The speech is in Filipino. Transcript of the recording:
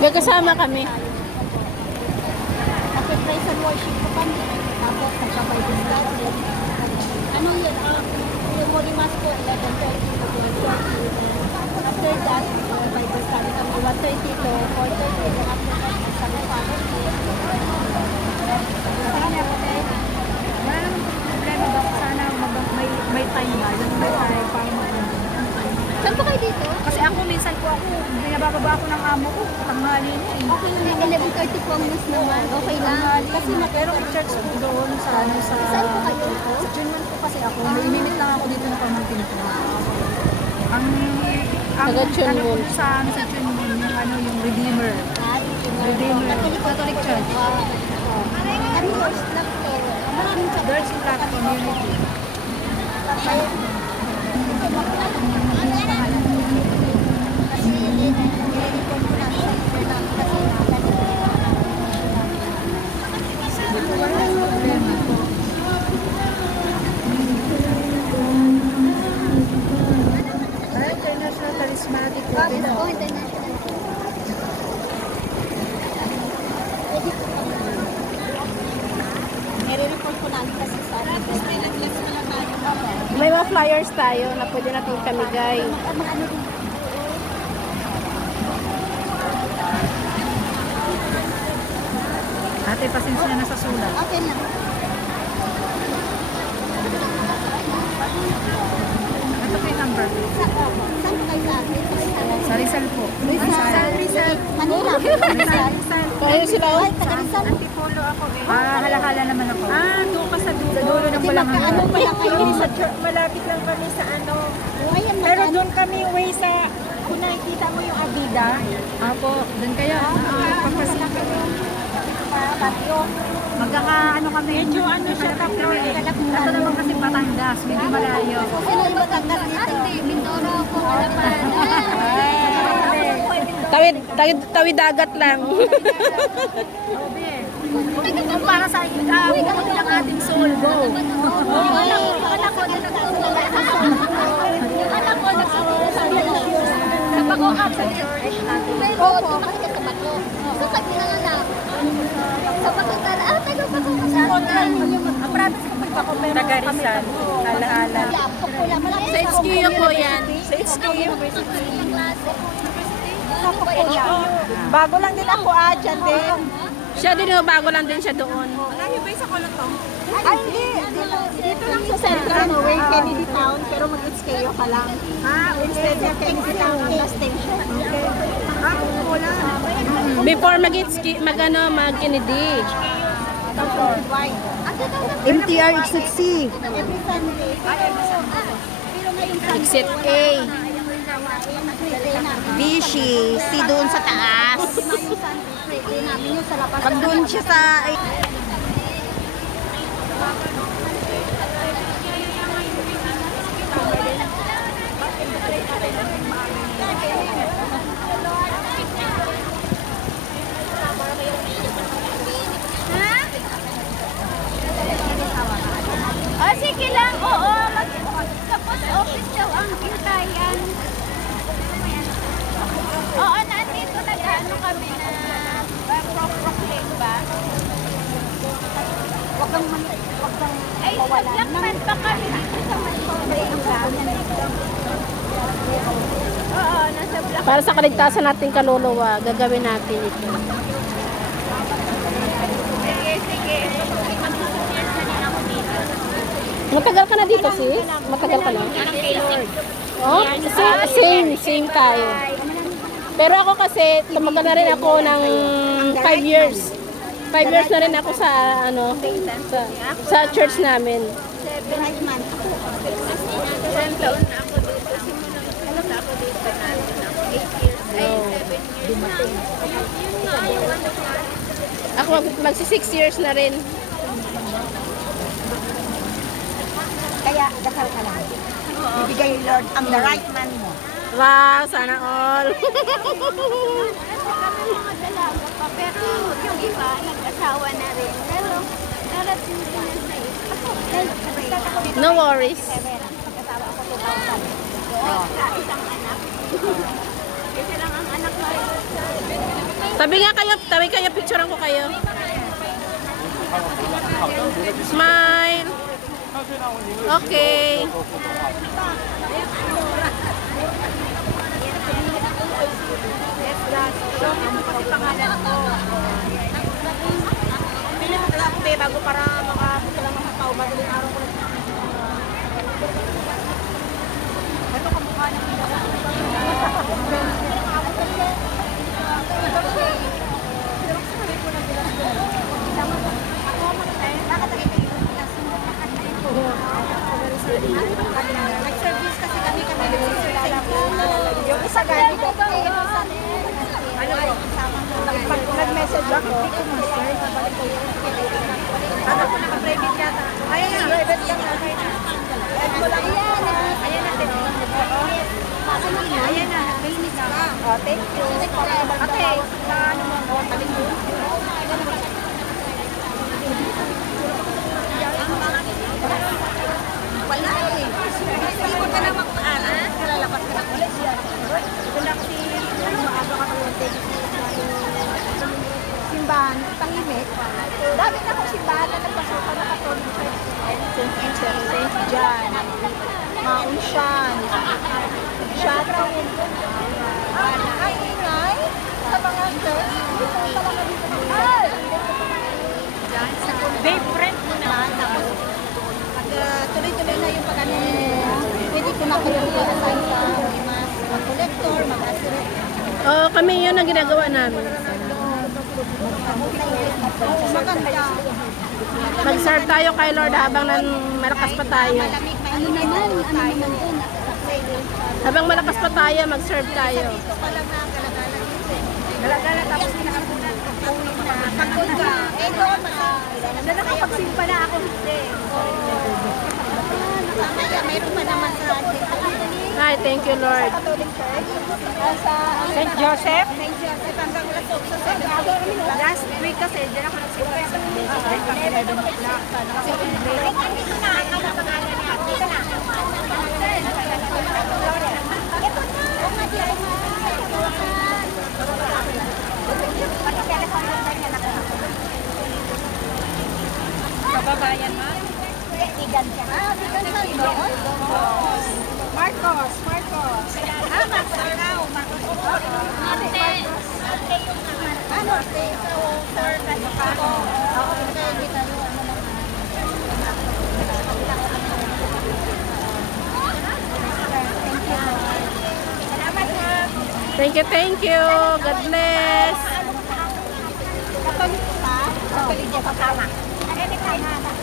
May kasama kami. Kasi praise and worship po kami. Tapos nagpa-Bible study. Ano yun? Yung Holy Mass po, 11:30 to 12:30. After that, Bible study kami, 1:30 to 4:30. Then after that, nagsabi-sabi. Sana po tayo. Wala namang problema ba? Sana may time ba? Yung may time para mag-ano. Saan po kayo dito? Kasi ako minsan po binababa ako ng amo ko. Tanghali na eh. Okay lang, 11:30 po ang mas naman. Okay lang. Kasi pero may church po doon sa ano sa... Saan po kayo? Sa Junman po kasi ako. May minute lang ako dito na pamangkin ko. Ang Taga Junman. ano po sa ano sa Junman, yung ano yung Redeemer. Redeemer. Catholic Church. Kami first lang po. Maraming sa Church Flat Community. International Charismatic I-report ko namin kasi sa May mga flyers tayo na pwede natin kamigay. ano din. Ate, pasensya na sa sulat. Okay lang. Ito po yung number. Saan po kayo sa akin? Sa Rizal po. Rizal. Manila. Rizal. Kaya sila, oh. Ay, taga Rizal. Antipolo ako eh. Hala-hala naman ako. Doon ka sa dulo. Sa dulo ng Hindi Balanghan. magkaano pa lang kayo. Sa malapit lang kami sa ano. Ayan, Pero magkano? doon kami way sa, kung nakikita mo yung Avida, Apo, doon kaya. papasok kami. Patio. Magkaka ano kami. Medyo ano siya kapro eh. Ito naman kasi Batangas, medyo malayo. Sino yung Batangas dito? Mindoro po. tawid dagat lang. Kung para sa bukod ng ating soul, go. Anak ko Napag-uap sa church natin. Opo, kasi sa Bato. So, sabi na nga sa Bato tara. Taga Bato ka sa Ang province ko pa ko, pero Taga Rizal. Alaala. Sa HQ po yan. Sa HQ. Bago lang din ako dyan din. Siya din, oh, bago lang din siya doon. Malayo ba sa Kolotong? Ay, hindi. Dito lang sa Central, no way, Kennedy Town, pero mag-HKO ka lang. Instead of Kennedy Town na station. Wala. Before mag-Kennedy. MTR Exit C. Every Sunday. Pero ngayon, Exit A. Bishi, si doon sa taas. Pag doon siya sa... Oh, sige lang. Oo, sa post office daw ang hintayan. Oo, nandito nag-ano kami na proclaim ba? Wag kang Ay, naglakman pa kami dito sa proclaim ba? Oo, nasa block. Para sa kaligtasan nating kaluluwa, gagawin natin ito. Sige, sige. Mag-years na din ako dito. Matagal ka na dito, sis? Matagal ka na? Oh, same tayo. Pero ako kasi, tumagal na rin ako ng 5 years. 5 years na rin ako sa, ano, sa church namin. 7 months. 10 taon na ako dito. Simulan na ako dito na 8 years. Ay, 7 years na. Yun nga, yung ano ka. Ako magsi 6 years na rin. Kaya, dasal ka lang. Bibigay ni Lord ang the right man mo. Wow, sana all. Kami mga dalaga pa, pero yung iba, nag-asawa na rin. Pero, narating din na sa isa. No worries. Pagkasama ako 2,000. Isang anak. Isa lang ang anak ko. tabi kayo, picturean ko kayo. Smile. Okay. Bago para makapunta lang mga tao, madaling araw ko lang. Ito kamukha ng Nag-service kasi kami yung isa galing ko. Ano po? Nag-message ako. Ano po naka-private yata? Ayan na. Private lang. Ayan mo lang. Ayan na. Ayan na. Nalinis ka. Oh, thank you. Okay. Ano mo? Balik mo. Wala eh. Hindi mo ka na magpaalam. Lalabas ka na ulit siya. Ito lang si maaga ka ng simbahan, tahimik. Dami na akong simbahan na nagpasukan na Catholic Church. St. Peter, St. John, Mount Shan, Shadow. Ay, ingay sa mga church. Hindi ko talaga dito mahal. Different mo na. Tapos, tuloy-tuloy na yung pag-ano. Pwede ko na kayo i-assign sa mga collector, mga asirot. Oh, kami yun ang ginagawa namin. Maganda. Mag-serve tayo kay Lord habang malakas pa tayo. Ano naman dun? Habang malakas pa tayo, mag-serve tayo. Galagala tapos pinakapunan. Pagod ka. Eh doon, nakapagsimpa na ako. Hindi. Mamaya, mayroon pa naman sa Ay, thank you, Lord. Catholic Church. Sa St. Joseph? St. Joseph hanggang Lasog sa Sagado. Last week kasi, dyan ako nagsimpa sa kasi Dito na, ano pangalan niya? Dito na. Ito na. kababayan mo. Tigan ka. Tigan ka doon? Marcos. Ah, Marcos. Ano? So, for ako. Ako kaya kita yung ano lang. Thank you. God bless. Katolik pa? Katolik pa tama. Anytime.